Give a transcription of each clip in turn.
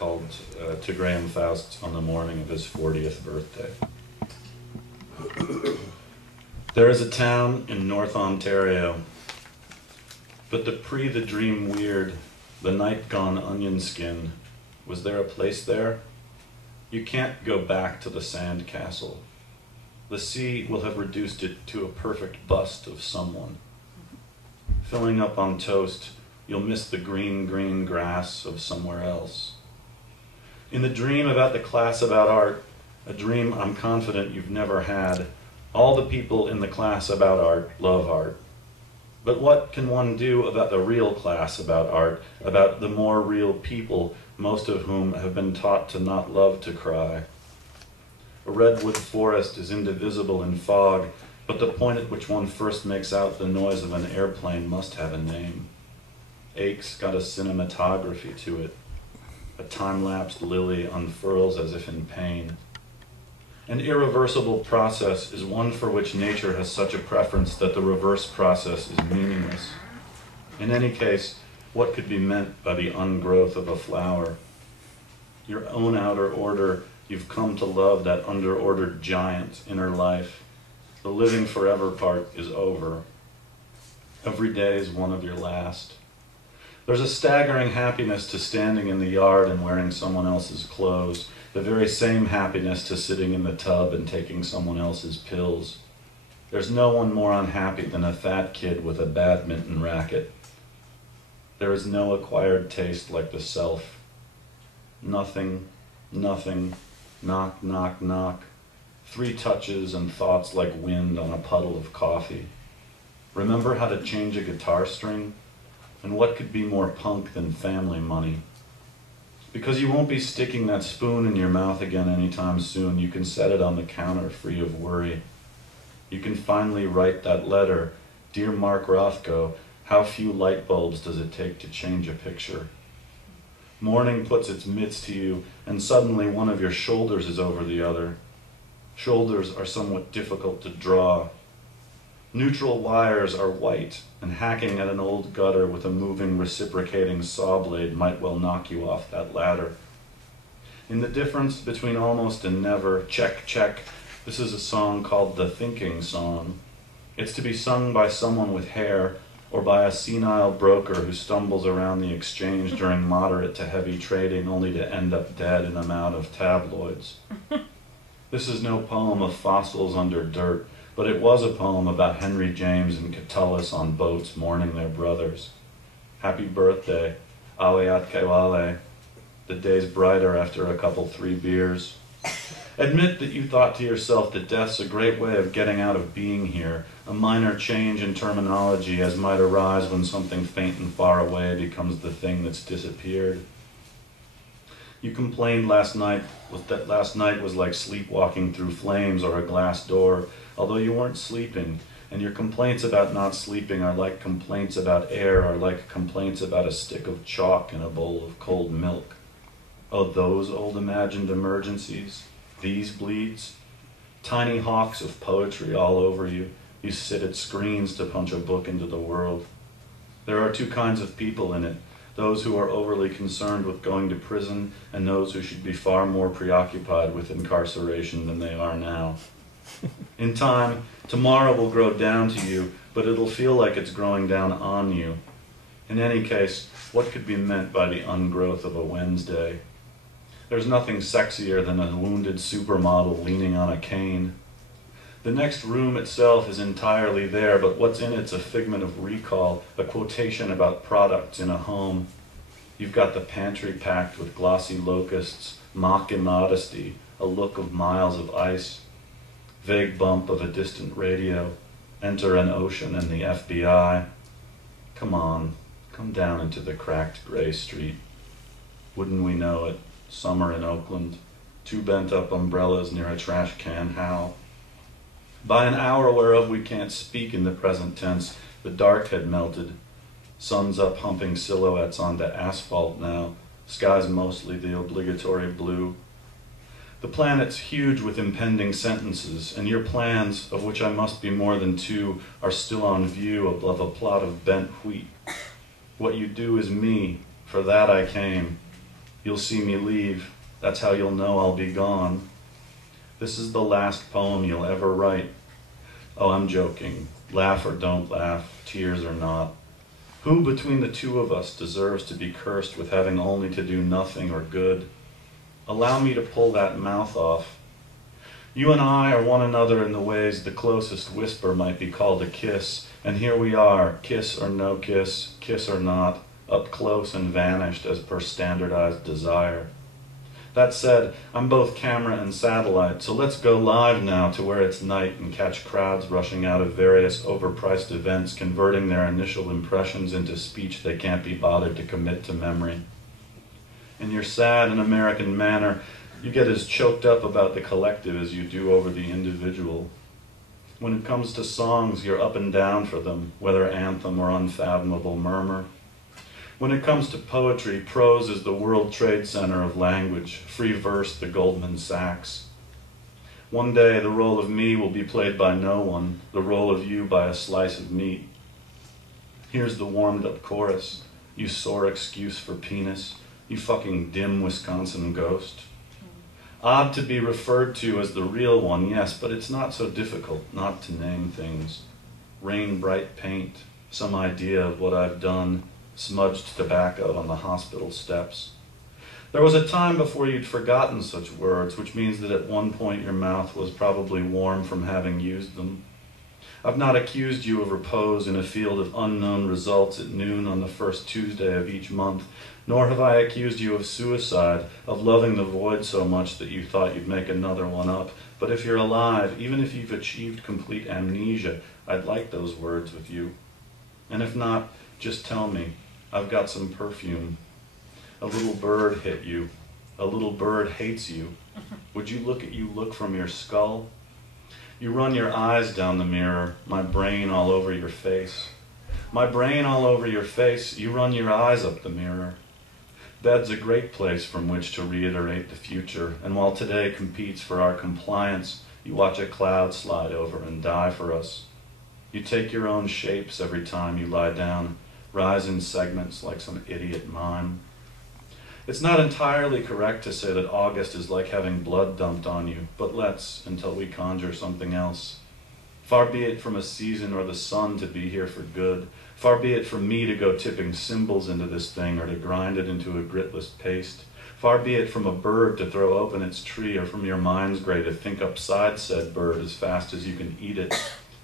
called To Graham Foust on the morning of his 40th birthday. There is a town in North Ontario, but the dream weird, the night gone onion skin, was there a place there? You can't go back to the sand castle. The sea will have reduced it to a perfect bust of someone. Filling up on toast, you'll miss the green, green grass of somewhere else. In the dream about the class about art, a dream I'm confident you've never had, all the people in the class about art love art. But what can one do about the real class about art, about the more real people, most of whom have been taught to not love to cry? A redwood forest is indivisible in fog, but the point at which one first makes out the noise of an airplane must have a name. Ache's got a cinematography to it. A time-lapsed lily unfurls as if in pain. An irreversible process is one for which nature has such a preference that the reverse process is meaningless. In any case, what could be meant by the ungrowth of a flower? Your own outer order, you've come to love that underordered giant inner life. The living forever part is over. Every day is one of your last. There's a staggering happiness to standing in the yard and wearing someone else's clothes, the very same happiness to sitting in the tub and taking someone else's pills. There's no one more unhappy than a fat kid with a badminton racket. There is no acquired taste like the self. Nothing, nothing, knock, knock, knock. 3 touches and thoughts like wind on a puddle of coffee. Remember how to change a guitar string? And what could be more punk than family money? Because you won't be sticking that spoon in your mouth again anytime soon, you can set it on the counter free of worry. You can finally write that letter, "Dear Mark Rothko, how few light bulbs does it take to change a picture?" Morning puts its mitts to you, and suddenly one of your shoulders is over the other. Shoulders are somewhat difficult to draw. Neutral wires are white, and hacking at an old gutter with a moving, reciprocating saw blade might well knock you off that ladder. In the difference between almost and never, check, check, this is a song called the Thinking Song. It's to be sung by someone with hair, or by a senile broker who stumbles around the exchange during moderate to heavy trading only to end up dead in a mound of tabloids. This is no poem of fossils under dirt, but it was a poem about Henry James and Catullus on boats mourning their brothers. Happy birthday, Aliat Kewale. The day's brighter after a couple 3 beers. Admit that you thought to yourself that death's a great way of getting out of being here, a minor change in terminology as might arise when something faint and far away becomes the thing that's disappeared. You complained last night that last night was like sleepwalking through flames or a glass door, although you weren't sleeping, and your complaints about not sleeping are like complaints about air, are like complaints about a stick of chalk in a bowl of cold milk. Oh, those old imagined emergencies, these bleeds, tiny hawks of poetry all over you. You sit at screens to punch a book into the world. There are 2 kinds of people in it, those who are overly concerned with going to prison and those who should be far more preoccupied with incarceration than they are now. In time, tomorrow will grow down to you, but it'll feel like it's growing down on you. In any case, what could be meant by the ungrowth of a Wednesday? There's nothing sexier than a wounded supermodel leaning on a cane. The next room itself is entirely there, but what's in it's a figment of recall, a quotation about products in a home. You've got the pantry packed with glossy locusts, mock immodesty, a look of miles of ice. Vague bump of a distant radio. Enter an ocean and the FBI. Come on, come down into the cracked gray street. Wouldn't we know it? Summer in Oakland. 2 bent-up umbrellas near a trash can howl. By an hour whereof we can't speak in the present tense, the dark had melted. Sun's up humping silhouettes onto asphalt now. Sky's mostly the obligatory blue. The planet's huge with impending sentences, and your plans, of which I must be more than 2, are still on view above a plot of bent wheat. What you do is me, for that I came. You'll see me leave. That's how you'll know I'll be gone. This is the last poem you'll ever write. Oh, I'm joking. Laugh or don't laugh, tears or not. Who between the two of us deserves to be cursed with having only to do nothing or good? Allow me to pull that mouth off. You and I are one another in the ways the closest whisper might be called a kiss, and here we are, kiss or no kiss, kiss or not, up close and vanished as per standardized desire. That said, I'm both camera and satellite, so let's go live now to where it's night and catch crowds rushing out of various overpriced events, converting their initial impressions into speech they can't be bothered to commit to memory. In your sad and American manner, you get as choked up about the collective as you do over the individual. When it comes to songs, you're up and down for them, whether anthem or unfathomable murmur. When it comes to poetry, prose is the World Trade Center of language, free verse the Goldman Sachs. One day, the role of me will be played by no one, the role of you by a slice of meat. Here's the warmed-up chorus. You sore excuse for penis, you fucking dim Wisconsin ghost. Odd to be referred to as the real one, yes, but it's not so difficult not to name things. Rain bright paint, some idea of what I've done, smudged tobacco on the hospital steps. There was a time before you'd forgotten such words, which means that at one point your mouth was probably warm from having used them. I've not accused you of repose in a field of unknown results at noon on the first Tuesday of each month, nor have I accused you of suicide, of loving the void so much that you thought you'd make another one up. But if you're alive, even if you've achieved complete amnesia, I'd like those words with you. And if not, just tell me. I've got some perfume. A little bird hit you. A little bird hates you. Would you look from your skull? You run your eyes down the mirror, my brain all over your face. My brain all over your face, you run your eyes up the mirror. Bed's a great place from which to reiterate the future, and while today competes for our compliance, you watch a cloud slide over and die for us. You take your own shapes every time you lie down, rise in segments like some idiot mime. It's not entirely correct to say that August is like having blood dumped on you, but let's, until we conjure something else. Far be it from a season or the sun to be here for good. Far be it from me to go tipping cymbals into this thing or to grind it into a gritless paste. Far be it from a bird to throw open its tree or from your mind's grey to think upside said bird as fast as you can eat it.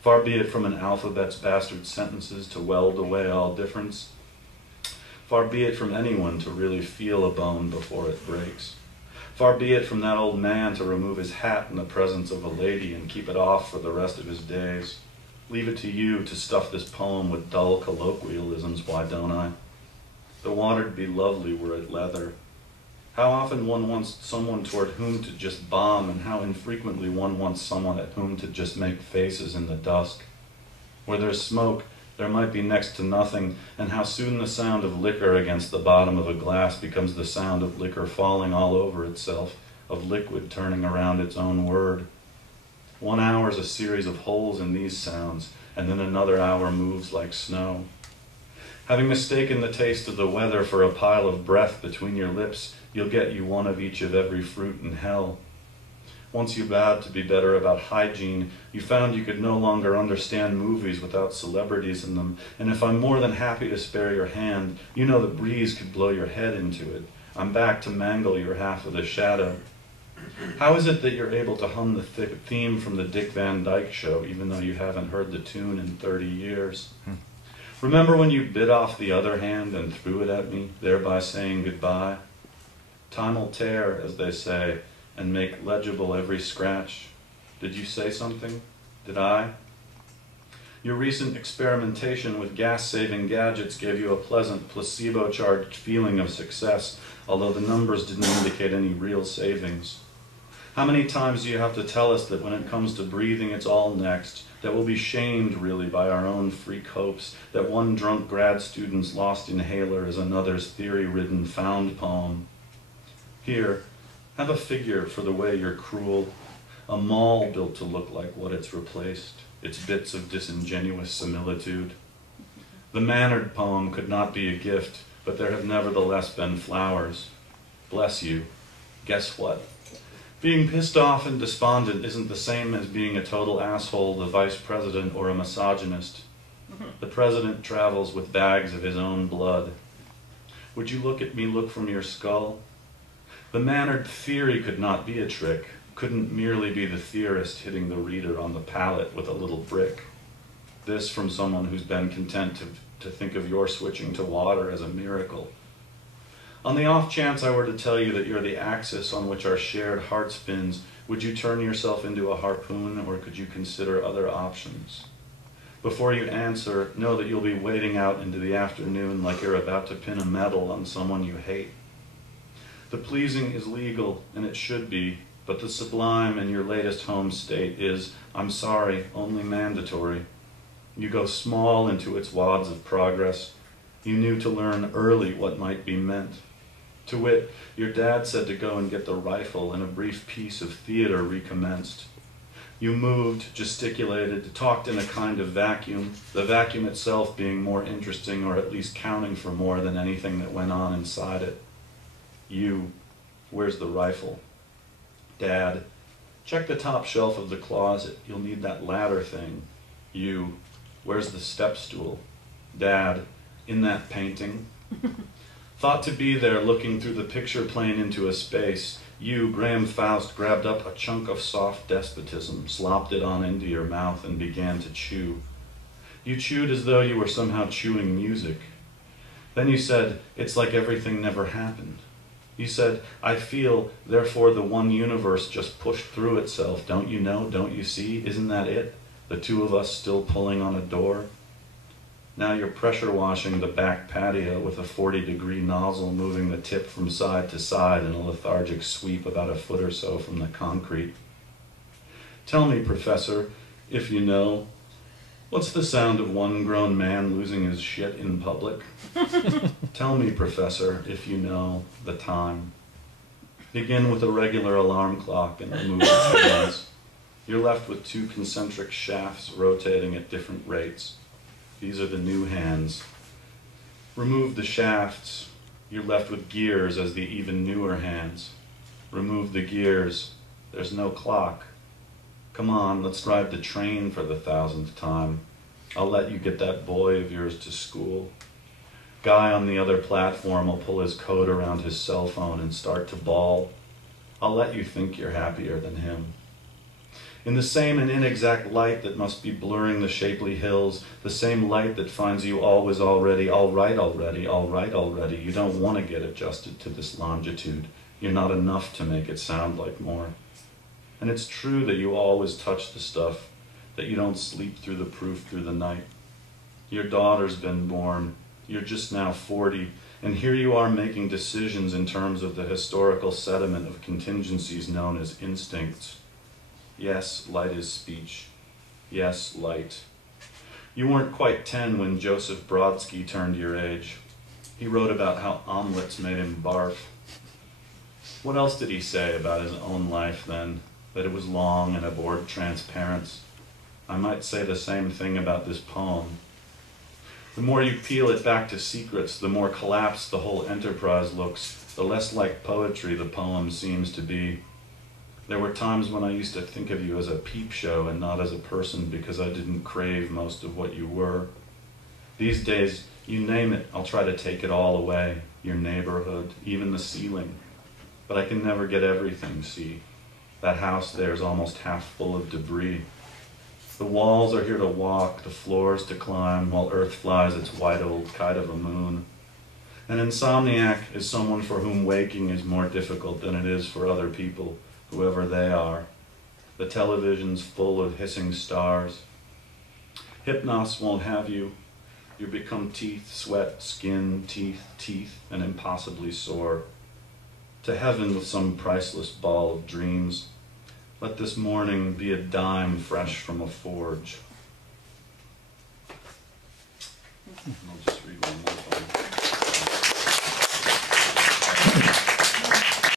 Far be it from an alphabet's bastard sentences to weld away all difference. Far be it from anyone to really feel a bone before it breaks. Far be it from that old man to remove his hat in the presence of a lady and keep it off for the rest of his days. Leave it to you to stuff this poem with dull colloquialisms, why don't I? The water'd be lovely were it leather. How often one wants someone toward whom to just bomb, and how infrequently one wants someone at whom to just make faces in the dusk. Where there's smoke, there might be next to nothing, and how soon the sound of liquor against the bottom of a glass becomes the sound of liquor falling all over itself, of liquid turning around its own word. 1 hour's a series of holes in these sounds, and then another hour moves like snow. Having mistaken the taste of the weather for a pile of breath between your lips, you'll get you one of each of every fruit in hell. Once you vowed to be better about hygiene, you found you could no longer understand movies without celebrities in them, and if I'm more than happy to spare your hand, you know the breeze could blow your head into it. I'm back to mangle your half of the shadow. How is it that you're able to hum the theme from the Dick Van Dyke Show, even though you haven't heard the tune in 30 years? Remember when you bit off the other hand and threw it at me, thereby saying goodbye? Time will tear, as they say, and make legible every scratch. Did you say something? Did I? Your recent experimentation with gas-saving gadgets gave you a pleasant placebo-charged feeling of success, although the numbers didn't indicate any real savings. How many times do you have to tell us that when it comes to breathing it's all next, that we'll be shamed really by our own freak hopes, that one drunk grad student's lost inhaler is another's theory-ridden found poem? Here, have a figure for the way you're cruel, a mall built to look like what it's replaced, its bits of disingenuous similitude. The mannered poem could not be a gift, but there have nevertheless been flowers. Bless you. Guess what? Being pissed off and despondent isn't the same as being a total asshole, the vice president, or a misogynist. The president travels with bags of his own blood. Would you look at me look from your skull? The mannered theory could not be a trick, couldn't merely be the theorist hitting the reader on the palate with a little brick. This from someone who's been content to think of your switching to water as a miracle. On the off chance I were to tell you that you're the axis on which our shared heart spins, would you turn yourself into a harpoon, or could you consider other options? Before you answer, know that you'll be wading out into the afternoon like you're about to pin a medal on someone you hate. The pleasing is legal, and it should be, but the sublime in your latest home state is, I'm sorry, only mandatory. You go small into its wads of progress. You knew to learn early what might be meant. To wit, your dad said to go and get the rifle, and a brief piece of theater recommenced. You moved, gesticulated, talked in a kind of vacuum, the vacuum itself being more interesting, or at least counting for more than anything that went on inside it. You, where's the rifle? Dad, check the top shelf of the closet. You'll need that ladder thing. You, where's the step stool? Dad, in that painting. Thought to be there looking through the picture plane into a space. You, Graham Foust, grabbed up a chunk of soft despotism, slopped it on into your mouth, and began to chew. You chewed as though you were somehow chewing music. Then you said, it's like everything never happened. You said, I feel, therefore the one universe just pushed through itself. Don't you know? Don't you see? Isn't that it? The two of us still pulling on a door? Now you're pressure washing the back patio with a 40-degree nozzle, moving the tip from side to side in a lethargic sweep about a foot or so from the concrete. Tell me, Professor, if you know, what's the sound of one grown man losing his shit in public? Tell me, Professor, if you know the time. Begin with a regular alarm clock and remove its hands. You're left with two concentric shafts rotating at different rates. These are the new hands. Remove the shafts. You're left with gears as the even newer hands. Remove the gears. There's no clock. Come on, let's drive the train for the 1000th time. I'll let you get that boy of yours to school. Guy on the other platform will pull his coat around his cell phone and start to bawl. I'll let you think you're happier than him. In the same and inexact light that must be blurring the shapely hills, the same light that finds you always already, all right already, all right already. You don't want to get adjusted to this longitude. You're not enough to make it sound like more. And it's true that you always touch the stuff, that you don't sleep through the proof through the night. Your daughter's been born. You're just now 40, and here you are making decisions in terms of the historical sediment of contingencies known as instincts. Yes, light is speech. Yes, light. You weren't quite 10 when Joseph Brodsky turned your age. He wrote about how omelets made him barf. What else did he say about his own life then? That it was long and abhorred transparence. I might say the same thing about this poem. The more you peel it back to secrets, the more collapsed the whole enterprise looks, the less like poetry the poem seems to be. There were times when I used to think of you as a peep show and not as a person because I didn't crave most of what you were. These days, you name it, I'll try to take it all away, your neighborhood, even the ceiling. But I can never get everything, see. That house there is almost half full of debris. The walls are here to walk, the floors to climb, while Earth flies its white old kite of a moon. An insomniac is someone for whom waking is more difficult than it is for other people, whoever they are. The television's full of hissing stars. Hypnos won't have you. You become teeth, sweat, skin, teeth, and impossibly sore. To heaven with some priceless ball of dreams. Let this morning be a dime fresh from a forge. I'll just read one more.